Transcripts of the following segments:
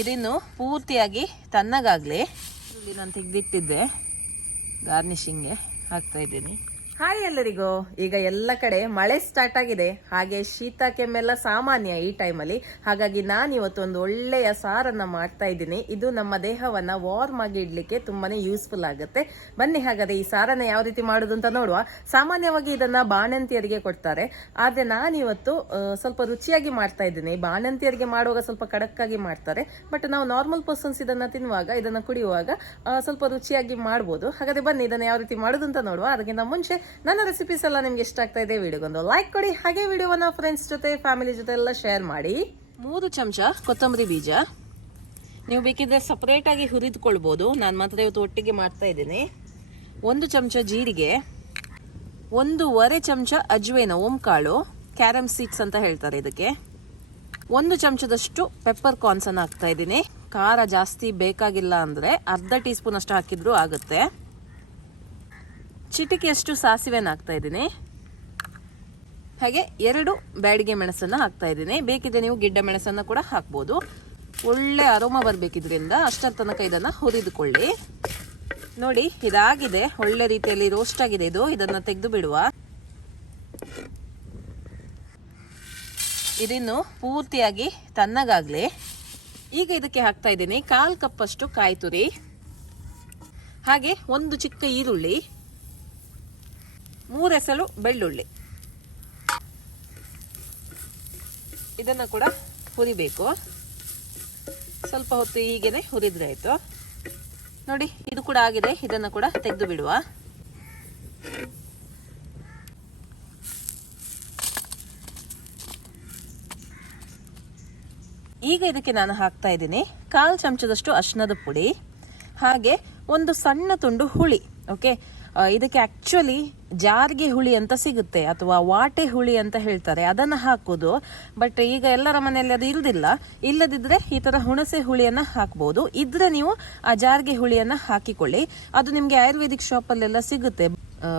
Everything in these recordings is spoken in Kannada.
ಇದಿನ್ನು ಪೂರ್ತಿಯಾಗಿ ತಣ್ಣಗಾಗ್ಲಿ. ಇಲ್ಲಿ ನಾನು ತೆಗೆದಿಟ್ಟಿದ್ದೆ, ಗಾರ್ನಿಶಿಂಗ್ಗೆ ಹಾಕ್ತಾ ಇದ್ದೀನಿ. ಹಾಯ್ ಎಲ್ಲರಿಗೂ. ಈಗ ಎಲ್ಲ ಕಡೆ ಮಳೆ ಸ್ಟಾರ್ಟ್ ಆಗಿದೆ, ಹಾಗೆ ಶೀತ ಕೆಮ್ಮೆಲ್ಲ ಸಾಮಾನ್ಯ ಈ ಟೈಮಲ್ಲಿ. ಹಾಗಾಗಿ ನಾನು ಇವತ್ತು ಒಂದು ಒಳ್ಳೆಯ ಸಾರನ್ನ ಮಾಡ್ತಾ ಇದ್ದೀನಿ. ಇದು ನಮ್ಮ ದೇಹವನ್ನ ವಾರ್ಮ್ ಆಗಿ ಇಡ್ಲಿಕ್ಕೆ ತುಂಬಾನೇ ಯೂಸ್ಫುಲ್ ಆಗುತ್ತೆ. ಬನ್ನಿ ಹಾಗಾದ್ರೆ ಈ ಸಾರನ್ನ ಯಾವ ರೀತಿ ಮಾಡುದು ಅಂತ ನೋಡುವ. ಸಾಮಾನ್ಯವಾಗಿ ಇದನ್ನ ಬಾಣಂತಿಯರಿಗೆ ಕೊಡ್ತಾರೆ, ಆದ್ರೆ ನಾನಿವತ್ತು ಸ್ವಲ್ಪ ರುಚಿಯಾಗಿ ಮಾಡ್ತಾ ಇದ್ದೀನಿ. ಬಾಣಂತಿಯರಿಗೆ ಮಾಡುವಾಗ ಸ್ವಲ್ಪ ಕಡಕ್ಕಾಗಿ ಮಾಡ್ತಾರೆ, ಬಟ್ ನಾವು ನಾರ್ಮಲ್ ಪರ್ಸನ್ಸ್ ಇದನ್ನ ತಿನ್ನುವಾಗ, ಇದನ್ನ ಕುಡಿಯುವಾಗ ಸ್ವಲ್ಪ ರುಚಿಯಾಗಿ ಮಾಡ್ಬೋದು. ಹಾಗಾದ್ರೆ ಬನ್ನಿ ಇದನ್ನ ಯಾವ ರೀತಿ ಮಾಡುದು ಅಂತ ನೋಡುವ. ಅದಕ್ಕಿಂತ ಮುಂಚೆ ನನ್ನ ರೆಸಿಪೀಸ್ ಎಲ್ಲ ನಿಮ್ಗೆ ಇಷ್ಟ ಆಗ್ತಾ ಇದೆ, ವಿಡಿಯೋಗೊಂದು ಲೈಕ್ ಕೊಡಿ, ಹಾಗೆ ವಿಡಿಯೋವನ್ನ ಫ್ರೆಂಡ್ಸ್ ಜೊತೆ ಫ್ಯಾಮಿಲಿ ಜೊತೆ ಎಲ್ಲ ಶೇರ್ ಮಾಡಿ. 3 ಚಮಚ ಕೊತ್ತಂಬರಿ ಬೀಜ, ನೀವು ಬೇಕಿದ್ರೆ ಸಪರೇಟ್ ಆಗಿ ಹುರಿದುಕೊಳ್ಬಹುದು, ನಾನು ಮಾತ್ರ ಇವತ್ತು ಒಟ್ಟಿಗೆ ಮಾಡ್ತಾ ಇದ್ದೀನಿ. 1 ಚಮಚ ಜೀರಿಗೆ, 1.5 ಚಮಚ ಅಜ್ವೇನ ಓಂಕಾಳು, ಕ್ಯಾರಮ್ ಸೀಡ್ಸ್ ಅಂತ ಹೇಳ್ತಾರೆ ಇದಕ್ಕೆ. 1 ಚಮಚದಷ್ಟು ಪೆಪ್ಪರ್ ಕಾರ್ನ್ಸ್ ಅನ್ನು ಹಾಕ್ತಾ ಇದ್ದೀನಿ. ಖಾರ ಜಾಸ್ತಿ ಬೇಕಾಗಿಲ್ಲ ಅಂದ್ರೆ ಅರ್ಧ ಟೀ ಸ್ಪೂನ್ ಅಷ್ಟು ಹಾಕಿದ್ರು ಆಗುತ್ತೆ. ಚಿಟಿಕೆಯಷ್ಟು ಸಾಸಿವೆನ ಹಾಕ್ತಾ ಇದ್ದೀನಿ. ಹಾಗೆ 2 ಬ್ಯಾಡಿಗೆ ಮೆಣಸನ್ನ ಹಾಕ್ತಾ ಇದ್ದೀನಿ. ಬೇಕಿದ್ರೆ ನೀವು ಗಿಡ್ಡ ಮೆಣಸನ್ನ ಕೂಡ ಹಾಕ್ಬೋದು. ಒಳ್ಳೆ ಅರೋಮ ಬರ್ಬೇಕಿದ್ರಿಂದ ಅಷ್ಟರ ತನಕ ಇದನ್ನ ಹುರಿದುಕೊಳ್ಳಿ. ನೋಡಿ ಇದಾಗಿದೆ, ಒಳ್ಳೆ ರೀತಿಯಲ್ಲಿ ರೋಸ್ಟ್ ಆಗಿದೆ ಇದು. ಇದನ್ನ ತೆಗೆದು ಬಿಡುವ. ಇದಿನ್ನು ಪೂರ್ತಿಯಾಗಿ ತಣ್ಣಗಾಗ್ಲಿ. ಈಗ ಇದಕ್ಕೆ ಹಾಕ್ತಾ ಇದ್ದೀನಿ 1/4 ಕಪ್ ಅಷ್ಟು ಕಾಯಿ ತುರಿ, ಹಾಗೆ 1 ಚಿಕ್ಕ ಈರುಳ್ಳಿ, 3 ಎಸಳು ಬೆಳ್ಳುಳ್ಳಿ. ಇದನ್ನ ಕೂಡ ಹುರಿಬೇಕು. ಸ್ವಲ್ಪ ಹೊತ್ತು ಹೀಗೇನೆ ಹುರಿದ್ರೆ ಆಯ್ತು. ನೋಡಿ ಇದು ಕೂಡ ಆಗಿದೆ, ಇದನ್ನ ಕೂಡ ತೆಗೆದು ಬಿಡುವ. ಈಗ ಇದಕ್ಕೆ ನಾನು ಹಾಕ್ತಾ ಇದ್ದೀನಿ 1/4 ಚಮಚದಷ್ಟು ಅರಿಶಿಣದ ಪುಡಿ, ಹಾಗೆ 1 ಸಣ್ಣ ತುಂಡು ಹುಳಿ. ಓಕೆ, ಇದಕ್ಕೆ ಆಕ್ಚುಲಿ ಜಾರ್ಗೆ ಹುಳಿ ಅಂತ ಸಿಗುತ್ತೆ, ಅಥವಾ ವಾಟೆ ಹುಳಿ ಅಂತ ಹೇಳ್ತಾರೆ, ಅದನ್ನ ಹಾಕೋದು. ಬಟ್ ಈಗ ಎಲ್ಲರ ಮನೆಯಲ್ಲಿ ಅದು ಇಲ್ಲದಿದ್ರೆ ಈ ತರ ಹುಣಸೆ ಹುಳಿಯನ್ನ ಹಾಕ್ಬಹುದು. ಇದ್ರೆ ನೀವು ಆ ಜಾರ್ಗೆ ಹುಳಿಯನ್ನ ಹಾಕಿಕೊಳ್ಳಿ, ಅದು ನಿಮ್ಗೆ ಆಯುರ್ವೇದಿಕ್ ಶಾಪ್ ಅಲ್ಲೆಲ್ಲ ಸಿಗುತ್ತೆ.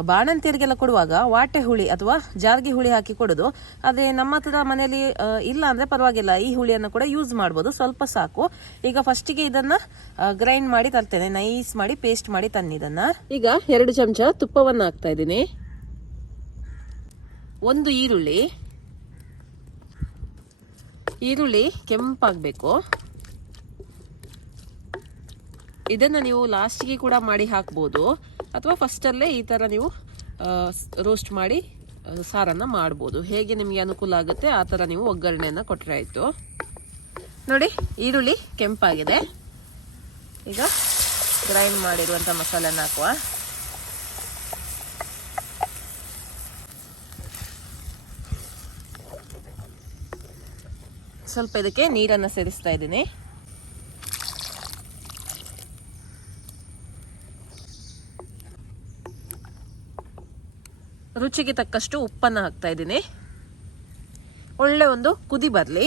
ಬಾಣಂತಿಯರಿಗೆಲ್ಲ ಕೊಡುವಾಗ ವಾಟೆ ಹುಳಿ ಅಥವಾ ಜಾರ್ಗೆ ಹುಳಿ ಹಾಕಿ ಕೊಡೋದು. ಆದ್ರೆ ನಮ್ಮ ಹತ್ರ ಮನೆಯಲ್ಲಿ ಇಲ್ಲ ಅಂದ್ರೆ ಪರವಾಗಿಲ್ಲ, ಈ ಹುಳಿಯನ್ನು ಕೂಡ ಯೂಸ್ ಮಾಡ್ಬೋದು, ಸ್ವಲ್ಪ ಸಾಕು. ಈಗ ಫಸ್ಟಿಗೆ ಇದನ್ನ ಗ್ರೈಂಡ್ ಮಾಡಿ ತರ್ತೇನೆ, ನೈಸ್ ಮಾಡಿ ಪೇಸ್ಟ್ ಮಾಡಿ ತನ್ನಿದನ್ನ. ಈಗ 2 ಚಮಚ ತುಪ್ಪವನ್ನ ಹಾಕ್ತಾ ಇದ್ದೀನಿ. 1 ಈರುಳ್ಳಿ ಕೆಂಪಾಗಬೇಕು. ಇದನ್ನ ನೀವು ಲಾಸ್ಟಿಗೆ ಕೂಡ ಮಾಡಿ ಹಾಕ್ಬೋದು, ಅಥವಾ ಫಸ್ಟಲ್ಲೇ ಈ ಥರ ನೀವು ರೋಸ್ಟ್ ಮಾಡಿ ಸಾರನ್ನು ಮಾಡ್ಬೋದು. ಹೇಗೆ ನಿಮಗೆ ಅನುಕೂಲ ಆಗುತ್ತೆ ಆ ಥರ ನೀವು ಒಗ್ಗರಣೆಯನ್ನು ಕೊಟ್ಟರೆ ಆಯಿತು. ನೋಡಿ ಈರುಳ್ಳಿ ಕೆಂಪಾಗಿದೆ. ಈಗ ಗ್ರೈಂಡ್ ಮಾಡಿರುವಂಥ ಮಸಾಲೆನ ಹಾಕುವ. ಸ್ವಲ್ಪ ಇದಕ್ಕೆ ನೀರನ್ನು ಸೇರಿಸ್ತಾ ಇದ್ದೀನಿ. ರುಚಿಗೆ ತಕ್ಕಷ್ಟು ಉಪ್ಪನ್ನು ಹಾಕ್ತಾ ಇದ್ದೀನಿ. ಒಳ್ಳೆ ಒಂದು ಕುದಿ ಬರಲಿ.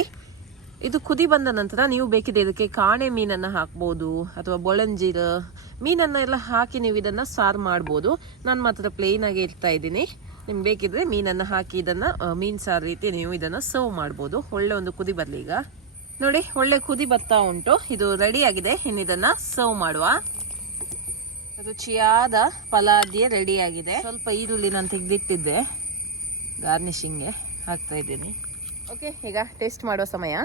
ಇದು ಕುದಿ ಬಂದ ನಂತರ ನೀವು ಬೇಕಿದ್ರೆ ಇದಕ್ಕೆ ಕಾಣೆ ಮೀನನ್ನು ಹಾಕ್ಬೋದು, ಅಥವಾ ಬೊಳಂಜೀರ ಮೀನನ್ನ ಎಲ್ಲ ಹಾಕಿ ನೀವು ಇದನ್ನ ಸಾರು ಮಾಡ್ಬೋದು. ನಾನು ಮಾತ್ರ ಪ್ಲೇನ್ ಆಗಿ ಇಡ್ತಾ ಇದ್ದೀನಿ. ನಿಮ್ಗೆ ಬೇಕಿದ್ರೆ ಮೀನನ್ನು ಹಾಕಿ ಇದನ್ನ ಮೀನ್ ಸಾರು ರೀತಿ ನೀವು ಇದನ್ನ ಸರ್ವ್ ಮಾಡ್ಬೋದು. ಒಳ್ಳೆ ಒಂದು ಕುದಿ ಬರಲಿ. ಈಗ ನೋಡಿ ಒಳ್ಳೆ ಕುದಿ ಬರ್ತಾ ಉಂಟು, ಇದು ರೆಡಿ ಆಗಿದೆ. ಇನ್ನು ಇದನ್ನ ಸರ್ವ್ ಮಾಡುವ. ರುಚಿಯಾದ ಪಲಾದೆ ರೆಡಿ ಆಗಿದೆ. ಸ್ವಲ್ಪ ಈರುಳ್ಳಿ ನಾನು ತೆಗೆದಿಟ್ಟಿದ್ದೆ, ಗಾರ್ನಿಶಿಂಗ್ಗೆ ಹಾಕ್ತಾ ಇದ್ದೀನಿ. ಓಕೆ, ಈಗ ಟೇಸ್ಟ್ ಮಾಡುವ ಸಮಯ.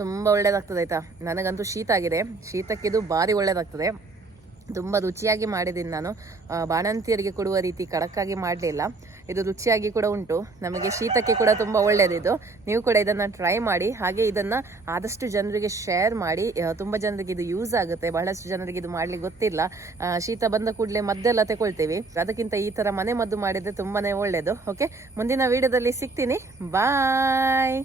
ತುಂಬ ಒಳ್ಳೇದಾಗ್ತದೆ ಆಯ್ತಾ. ನನಗಂತೂ ಶೀತ ಆಗಿದೆ, ಶೀತಕ್ಕಿದು ಭಾರಿ ಒಳ್ಳೇದಾಗ್ತದೆ. ತುಂಬ ರುಚಿಯಾಗಿ ಮಾಡಿದ್ದೀನಿ ನಾನು. ಬಾಣಂತಿಯರಿಗೆ ಕೊಡುವ ರೀತಿ ಕಡಕ್ಕಾಗಿ ಮಾಡಲಿಲ್ಲ. ಇದು ರುಚಿಯಾಗಿ ಕೂಡ ಉಂಟು, ನಮಗೆ ಶೀತಕ್ಕೆ ಕೂಡ ತುಂಬ ಒಳ್ಳೆಯದಿದು. ನೀವು ಕೂಡ ಇದನ್ನು ಟ್ರೈ ಮಾಡಿ, ಹಾಗೆ ಇದನ್ನು ಆದಷ್ಟು ಜನರಿಗೆ ಶೇರ್ ಮಾಡಿ. ತುಂಬ ಜನರಿಗೆ ಇದು ಯೂಸ್ ಆಗುತ್ತೆ, ಬಹಳಷ್ಟು ಜನರಿಗೆ ಇದು ಮಾಡ್ಲಿಕ್ಕೆ ಗೊತ್ತಿಲ್ಲ. ಶೀತ ಬಂದ ಕೂಡಲೇ ಮದ್ದೆಲ್ಲ ತಗೊಳ್ತೀವಿ, ಅದಕ್ಕಿಂತ ಈ ಥರ ಮನೆ ಮದ್ದು ಮಾಡಿದರೆ ತುಂಬಾ ಒಳ್ಳೆಯದು. ಓಕೆ, ಮುಂದಿನ ವಿಡಿಯೋದಲ್ಲಿ ಸಿಗ್ತೀನಿ. ಬಾಯ್.